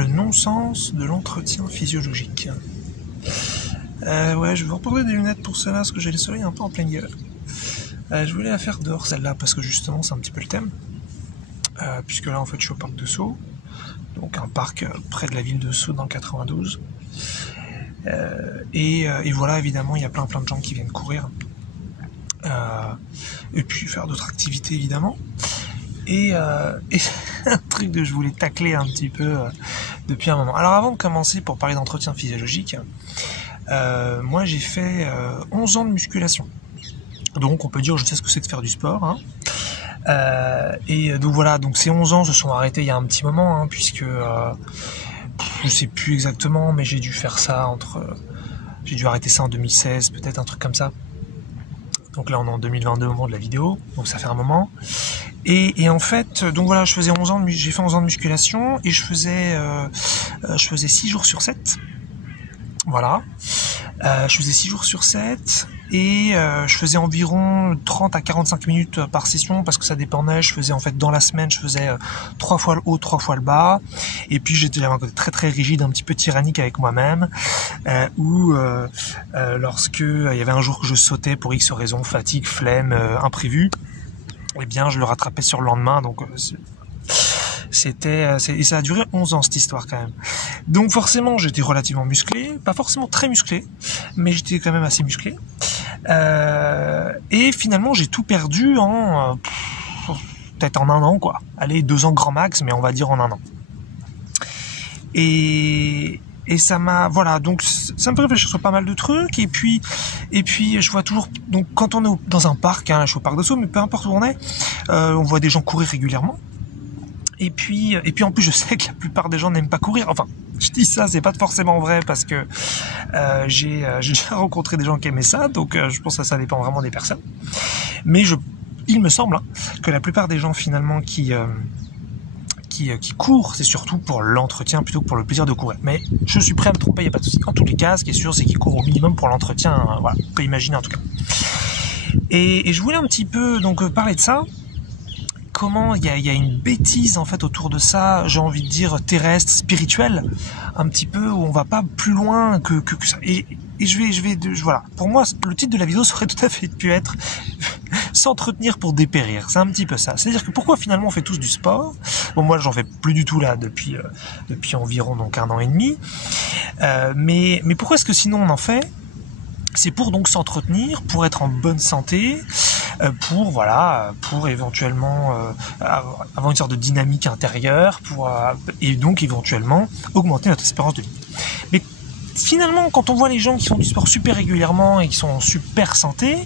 Le non-sens de l'entretien physiologique. Ouais, je vais reporter des lunettes pour cela, parce que j'ai le soleil un peu en pleine gueule. Je voulais la faire dehors, celle-là, parce que justement, c'est un petit peu le thème. Puisque là, en fait, je suis au parc de Sceaux. Donc, un parc près de la ville de Sceaux, dans le 92. Et voilà, évidemment, il y a plein de gens qui viennent courir. Et puis, faire d'autres activités, évidemment. Et un truc que je voulais tacler un petit peu depuis un moment. Alors, avant de commencer, pour parler d'entretien physiologique, moi, j'ai fait 11 ans de musculation. Donc, on peut dire, je sais ce que c'est de faire du sport, hein. Et donc voilà, donc ces 11 ans se sont arrêtés il y a un petit moment, hein, puisque je sais plus exactement, mais j'ai dû faire ça j'ai dû arrêter ça en 2016, peut-être un truc comme ça. Donc là on est en 2022 au moment de la vidéo, donc ça fait un moment. Et en fait, donc voilà, j'ai fait 11 ans de musculation et je faisais 6 jours sur 7. Voilà. Je faisais 6 jours sur 7 et je faisais environ 30 à 45 minutes par session parce que ça dépendait. Je faisais en fait dans la semaine, je faisais 3 fois le haut, 3 fois le bas. Et puis j'avais un côté très rigide, un petit peu tyrannique avec moi-même, où lorsque il y avait un jour que je sautais pour X raisons, fatigue, flemme, imprévu, eh bien je le rattrapais sur le lendemain. Donc et ça a duré 11 ans cette histoire quand même. Donc forcément j'étais relativement musclé, pas forcément très musclé, mais j'étais quand même assez musclé. Et finalement j'ai tout perdu en peut-être en un an quoi. Allez, 2 ans grand max, mais on va dire en un an. Et ça m'a, voilà, donc ça me fait réfléchir sur pas mal de trucs. Et puis je vois toujours, donc quand on est dans un parc, hein, là je suis au parc de Sceaux, mais peu importe où on voit des gens courir régulièrement. Et puis en plus je sais que la plupart des gens n'aiment pas courir. Enfin, je dis ça, c'est pas forcément vrai parce que j'ai déjà rencontré des gens qui aimaient ça, donc je pense que ça dépend vraiment des personnes. Mais il me semble que la plupart des gens finalement qui courent, c'est surtout pour l'entretien plutôt que pour le plaisir de courir. Mais je suis prêt à me tromper, il n'y a pas de souci. En tous les cas, ce qui est sûr, c'est qu'ils courent au minimum pour l'entretien. Hein, voilà, on peut imaginer en tout cas. Et je voulais un petit peu donc parler de ça. Comment il y a une bêtise en fait autour de ça, j'ai envie de dire terrestre, spirituelle, un petit peu où on va pas plus loin que ça. Et voilà. Pour moi, le titre de la vidéo serait tout à fait pu être s'entretenir pour dépérir. C'est un petit peu ça. C'est-à-dire que pourquoi finalement on fait tous du sport? Bon, moi j'en fais plus du tout là depuis environ donc 1 an et demi. Mais pourquoi est-ce que sinon on en fait? C'est pour donc s'entretenir, pour être en bonne santé, pour éventuellement avoir une sorte de dynamique intérieure, et donc éventuellement augmenter notre espérance de vie. Mais finalement, quand on voit les gens qui font du sport super régulièrement et qui sont en super santé,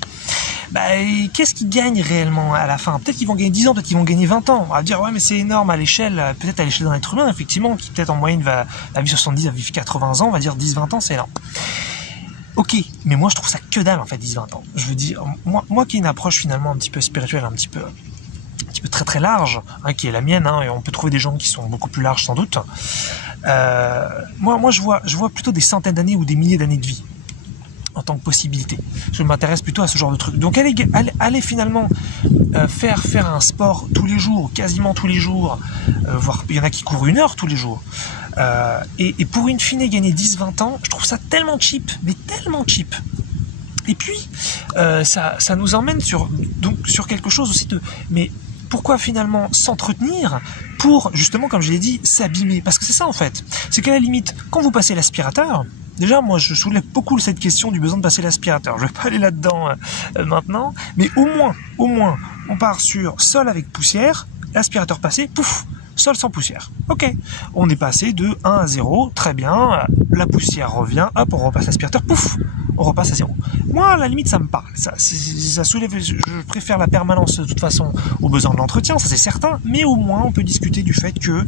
qu'est-ce qu'ils gagnent réellement à la fin? Peut-être qu'ils vont gagner 10 ans, peut-être qu'ils vont gagner 20 ans. On va dire, ouais, mais c'est énorme à l'échelle, peut-être à l'échelle d'un être humain, effectivement, qui peut-être en moyenne va vivre 70, va vivre 80 ans, on va dire 10-20 ans, c'est énorme. Ok, mais moi je trouve ça que dalle en fait 10-20 ans. Je veux dire, moi qui ai une approche finalement un petit peu spirituelle, un petit peu très large, hein, qui est la mienne, hein, et on peut trouver des gens qui sont beaucoup plus larges sans doute. Moi je vois plutôt des centaines d'années ou des milliers d'années de vie en tant que possibilité. Je m'intéresse plutôt à ce genre de truc. Donc allez finalement faire un sport tous les jours, quasiment tous les jours, voire il y en a qui courent 1 heure tous les jours. Et pour in fine gagner 10-20 ans, je trouve ça tellement cheap, mais tellement cheap. Et puis ça nous emmène sur quelque chose aussi mais pourquoi finalement s'entretenir pour justement, comme je l'ai dit, s'abîmer? Parce que c'est ça en fait. C'est qu'à la limite, quand vous passez l'aspirateur, déjà moi je soulève beaucoup cette question du besoin de passer l'aspirateur. Je vais pas aller là-dedans maintenant, mais au moins on part sur sol avec poussière, l'aspirateur passé, pouf, sol sans poussière. Ok, on est passé de 1 à 0, très bien, la poussière revient, hop, on repasse l'aspirateur, pouf, on repasse à 0. Moi, à la limite, ça me parle. Ça soulève, je préfère la permanence de toute façon aux besoins de l'entretien, ça c'est certain, mais au moins on peut discuter du fait que,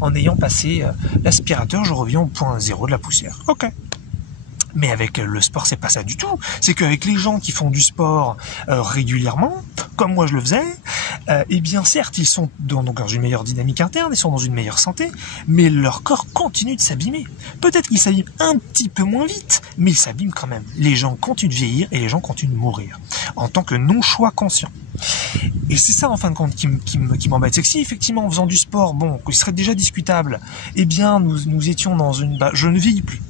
en ayant passé l'aspirateur, je reviens au point 0 de la poussière. Ok. Mais avec le sport, c'est pas ça du tout. C'est qu'avec les gens qui font du sport régulièrement, comme moi je le faisais, eh bien certes, ils sont dans une meilleure dynamique interne, ils sont dans une meilleure santé, mais leur corps continue de s'abîmer. Peut-être qu'ils s'abîment un petit peu moins vite, mais ils s'abîment quand même. Les gens continuent de vieillir et les gens continuent de mourir, en tant que non-choix conscient. Et c'est ça en fin de compte qui m'embête, c'est que si effectivement en faisant du sport, bon, il serait déjà discutable, eh bien nous étions dans une... je ne vieillis plus,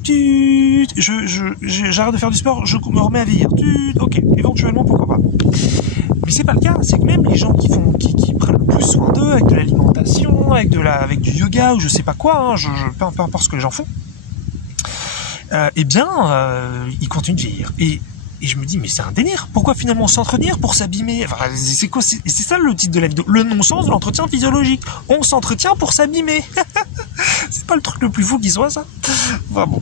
j'arrête de faire du sport, je me remets à vieillir, ok, éventuellement pourquoi pas. Mais c'est pas le cas, c'est que même les gens qui prennent le plus soin d'eux, avec de l'alimentation, avec du yoga ou je sais pas quoi, peu importe ce que les gens font, eh bien ils continuent de vieillir. Et je me dis, mais c'est un délire. Pourquoi finalement s'entretenir pour s'abîmer? Enfin, c'est quoi? C'est ça le titre de la vidéo. Le non-sens de l'entretien physiologique. On s'entretient pour s'abîmer. C'est pas le truc le plus fou qui soit, ça? Enfin, bon.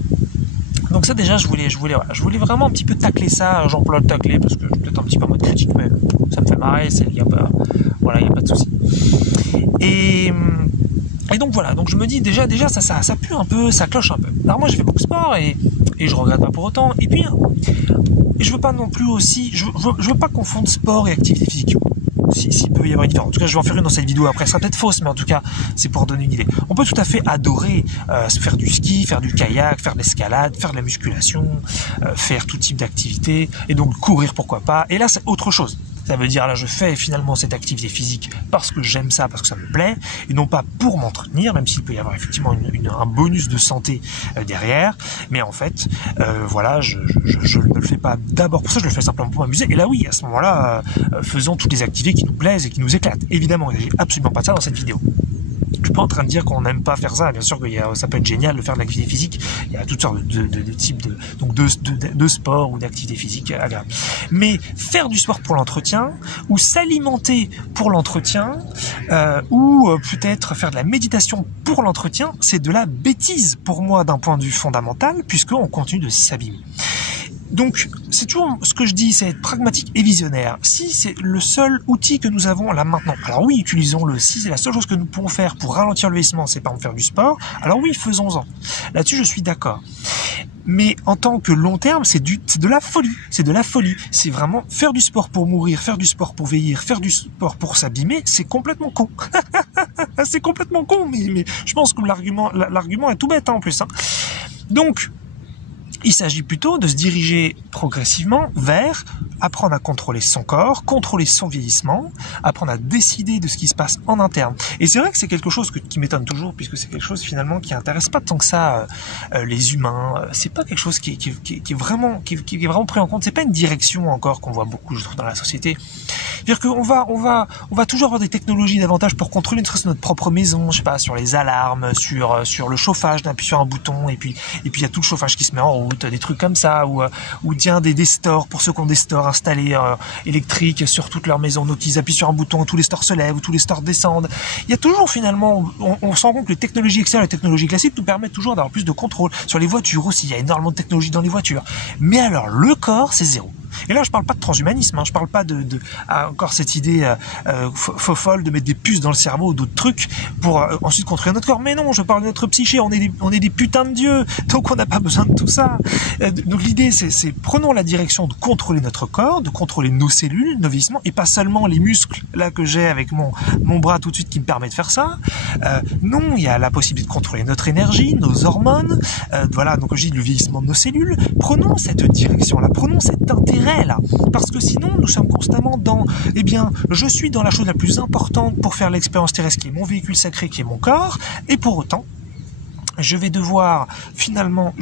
Donc ça déjà, je voulais vraiment un petit peu tacler ça. J'emploie le tacler parce que je suis peut-être un petit peu en mode critique, mais ça me fait marrer. Il y a pas de souci. Et donc voilà, donc je me dis déjà ça pue un peu, ça cloche un peu. Alors moi j'ai fait beaucoup de sport et je regrette pas pour autant. Et puis je veux pas non plus aussi, je veux pas confondre sport et activité physique. S'il peut y avoir une différence. En tout cas, je vais en faire une dans cette vidéo après. Elle sera peut-être fausse, mais en tout cas, c'est pour donner une idée. On peut tout à fait adorer faire du ski, faire du kayak, faire de l'escalade, faire de la musculation, faire tout type d'activité, et donc courir, pourquoi pas. Et là, c'est autre chose. Ça veut dire, là, je fais finalement cette activité phisique parce que j'aime ça, parce que ça me plaît, et non pas pour m'entretenir, même s'il peut y avoir effectivement un bonus de santé derrière. Mais en fait, voilà, je ne le fais pas d'abord pour ça, je le fais simplement pour m'amuser. Et là, oui, à ce moment-là, faisons toutes les activités qui nous plaisent et qui nous éclatent. Évidemment, il n'y a absolument pas de ça dans cette vidéo. Je suis pas en train de dire qu'on n'aime pas faire ça. Bien sûr que ça peut être génial de faire de l'activité physique. Il y a toutes sortes de types de sport ou d'activités physiques agréables. Mais faire du sport pour l'entretien, ou s'alimenter pour l'entretien, ou peut-être faire de la méditation pour l'entretien, c'est de la bêtise pour moi d'un point de vue fondamental, puisqu'on continue de s'abîmer. Donc, c'est toujours ce que je dis, c'est être pragmatique et visionnaire. Si c'est le seul outil que nous avons là maintenant, alors oui, utilisons-le. Si c'est la seule chose que nous pouvons faire pour ralentir le vieillissement, c'est par exemple faire du sport, alors oui, faisons-en. Là-dessus, je suis d'accord. Mais en tant que long terme, c'est de la folie. C'est de la folie. C'est vraiment faire du sport pour mourir, faire du sport pour vieillir, faire du sport pour s'abîmer, c'est complètement con. C'est complètement con, mais je pense que l'argument est tout bête en plus. Donc, il s'agit plutôt de se diriger progressivement vers apprendre à contrôler son corps, contrôler son vieillissement, apprendre à décider de ce qui se passe en interne. Et c'est vrai que c'est quelque chose qui m'étonne toujours, puisque c'est quelque chose finalement qui intéresse pas tant que ça les humains. C'est pas quelque chose qui est vraiment pris en compte. C'est pas une direction encore qu'on voit beaucoup, je trouve, dans la société. C'est-à-dire qu'on va toujours avoir des technologies davantage pour contrôler notre propre maison, je sais pas, sur les alarmes, sur le chauffage, d'appuyer sur un bouton, et puis il y a tout le chauffage qui se met en route, des trucs comme ça, ou tiens, des stores, pour ceux qui ont des stores installés électriques sur toute leur maison, donc ils appuient sur un bouton, tous les stores se lèvent, ou tous les stores descendent. Il y a toujours finalement, on se rend compte que les technologies extérieures et les technologies classiques nous permettent toujours d'avoir plus de contrôle. Sur les voitures aussi, il y a énormément de technologies dans les voitures. Mais alors, le corps, c'est zéro. Et là, je parle pas de transhumanisme, je parle pas encore cette idée folle de mettre des puces dans le cerveau ou d'autres trucs pour ensuite contrôler notre corps. Mais non, je parle de notre psyché, on est des putains de dieux, donc on n'a pas besoin de tout ça. Donc l'idée, c'est prenons la direction de contrôler notre corps, de contrôler nos cellules, nos vieillissements, et pas seulement les muscles là que j'ai avec mon bras tout de suite qui me permet de faire ça. Non, il y a la possibilité de contrôler notre énergie, nos hormones, voilà, donc je dis le vieillissement de nos cellules. Prenons cette direction-là, prenons cet intérêt là, parce que sinon nous sommes constamment dans, je suis dans la chose la plus importante pour faire l'expérience terrestre qui est mon véhicule sacré, qui est mon corps, et pour autant je vais devoir finalement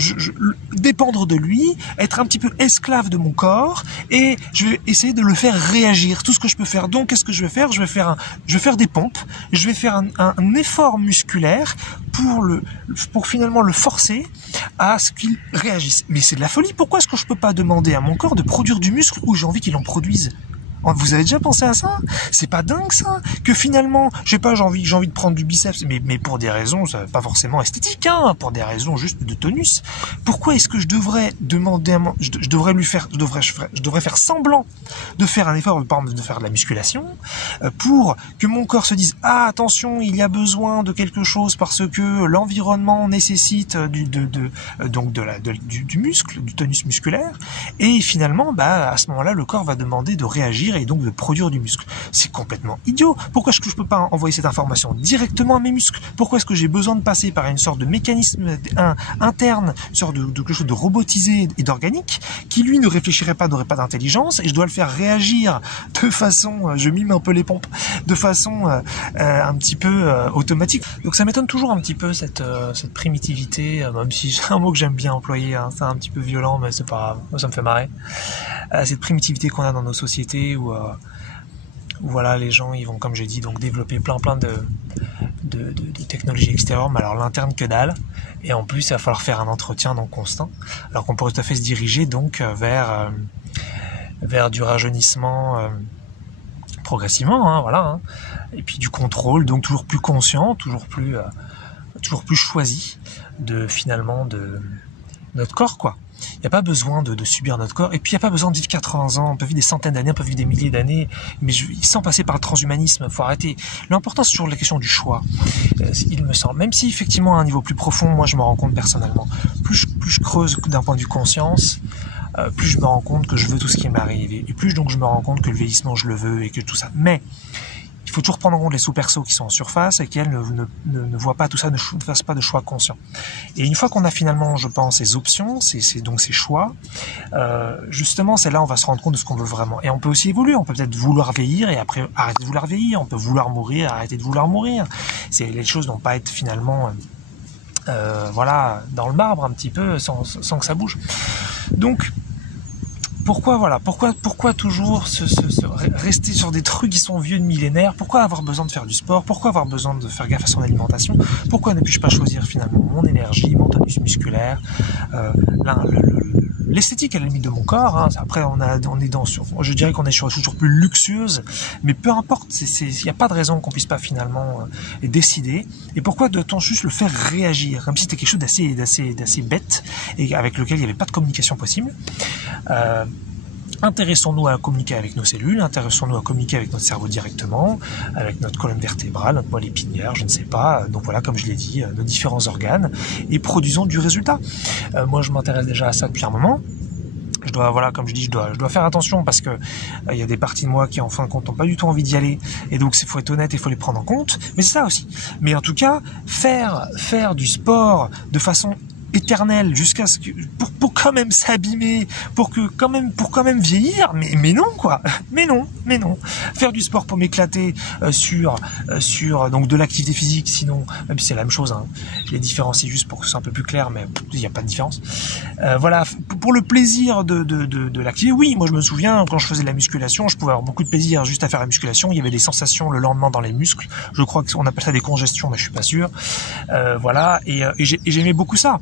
dépendre de lui, être un petit peu esclave de mon corps, et je vais essayer de le faire réagir, tout ce que je peux faire. Donc qu'est-ce que je vais faire? Je vais faire des pompes, je vais faire un effort musculaire pour finalement le forcer à ce qu'il réagisse. Mais c'est de la folie. Pourquoi est-ce que je peux pas demander à mon corps de produire du muscle où j'ai envie qu'il en produise? Vous avez déjà pensé à ça? C'est pas dingue ça? Que finalement, je sais pas, j'ai envie de prendre du biceps, mais pour des raisons, pas forcément esthétiques, hein, pour des raisons juste de tonus. Pourquoi est-ce que je devrais demander je devrais faire semblant de faire un effort, par exemple de faire de la musculation, pour que mon corps se dise, ah attention, il y a besoin de quelque chose parce que l'environnement nécessite du muscle, du tonus musculaire, et finalement, à ce moment-là, le corps va demander de réagir et donc de produire du muscle. C'est complètement idiot. Pourquoi est-ce que je peux pas envoyer cette information directement à mes muscles? Pourquoi est-ce que j'ai besoin de passer par une sorte de mécanisme interne, une sorte de quelque chose de robotisé et d'organique, qui lui ne réfléchirait pas, n'aurait pas d'intelligence, et je dois le faire réagir de façon, je mime un peu les pompes, de façon un petit peu automatique. Donc ça m'étonne toujours un petit peu cette primitivité, même si c'est un mot que j'aime bien employer, hein, c'est un petit peu violent, mais c'est pas grave, moi ça me fait marrer. Cette primitivité qu'on a dans nos sociétés où voilà, les gens ils vont, comme j'ai dit, donc développer plein de technologies extérieures, mais alors l'interne que dalle, et en plus il va falloir faire un entretien donc constant, alors qu'on pourrait tout à fait se diriger donc vers du rajeunissement progressivement, hein, voilà, hein, et puis du contrôle, donc toujours plus conscient, toujours plus choisi de notre corps, quoi. Il n'y a pas besoin de subir notre corps, et puis il n'y a pas besoin de vivre 80 ans, on peut vivre des centaines d'années, on peut vivre des milliers d'années, mais sans passer par le transhumanisme, faut arrêter. L'important c'est toujours la question du choix, il me semble, même si effectivement à un niveau plus profond, moi je me rends compte personnellement, plus je creuse d'un point de vue conscience, plus je me rends compte que je veux tout ce qui m'arrive, et plus donc je me rends compte que le vieillissement je le veux, et que tout ça, mais il faut toujours prendre en compte les sous-persos qui sont en surface et qu'elles ne voient pas tout ça, ne fassent pas de choix conscients. Et une fois qu'on a finalement, je pense, ces options, donc ces choix, justement, c'est là où on va se rendre compte de ce qu'on veut vraiment. Et on peut aussi évoluer, on peut peut-être vouloir vieillir et après arrêter de vouloir vieillir, on peut vouloir mourir, arrêter de vouloir mourir. Les choses n'ont pas être finalement dans le marbre un petit peu sans que ça bouge. Donc, pourquoi toujours rester sur des trucs qui sont vieux de millénaires? Pourquoi avoir besoin de faire du sport? Pourquoi avoir besoin de faire gaffe à son alimentation? Pourquoi ne puis-je pas choisir finalement mon énergie, mon tonus musculaire, l'esthétique à la limite de mon corps, hein. Après je dirais qu'on est sur une chose toujours plus luxueuse, mais peu importe, il n'y a pas de raison qu'on puisse pas finalement décider. Et pourquoi doit-on juste le faire réagir, comme si c'était quelque chose d'assez bête et avec lequel il n'y avait pas de communication possible? Intéressons-nous à communiquer avec nos cellules, intéressons-nous à communiquer avec notre cerveau directement, avec notre colonne vertébrale, notre moelle épinière, je ne sais pas, donc voilà, comme je l'ai dit, nos différents organes, et produisons du résultat. Moi je m'intéresse déjà à ça depuis un moment. Je dois faire attention parce que il y a des parties de moi qui en fin de compte n'ont pas du tout envie d'y aller, et donc il faut être honnête et il faut les prendre en compte, mais c'est ça aussi. Mais en tout cas, faire du sport de façon éternelle jusqu'à ce que pour quand même s'abîmer, pour quand même vieillir, mais non quoi, mais non, faire du sport pour m'éclater sur donc de l'activité physique, sinon même si c'est la même chose, hein, je les différencie juste pour que ce soit un peu plus clair, mais il n'y a pas de différence. Voilà, pour le plaisir de l'activité, oui, moi je me souviens quand je faisais de la musculation, je pouvais avoir beaucoup de plaisir juste à faire la musculation, il y avait des sensations le lendemain dans les muscles, je crois qu'on appelle ça des congestions, mais je suis pas sûr. Voilà, et j'aimais beaucoup ça.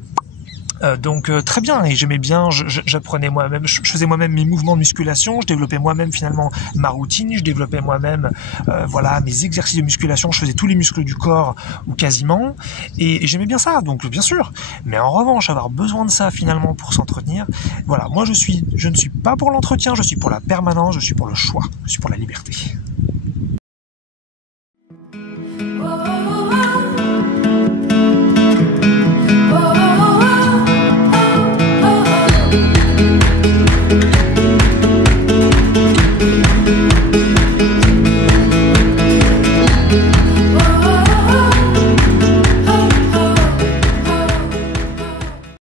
Donc très bien, et j'aimais bien, j'apprenais moi-même, je faisais moi-même mes mouvements de musculation, je développais moi-même finalement ma routine, je développais moi-même mes exercices de musculation, je faisais tous les muscles du corps ou quasiment, et j'aimais bien ça, donc bien sûr. Mais en revanche, avoir besoin de ça finalement pour s'entretenir, voilà, moi je ne suis pas pour l'entretien, je suis pour la permanence, je suis pour le choix, je suis pour la liberté.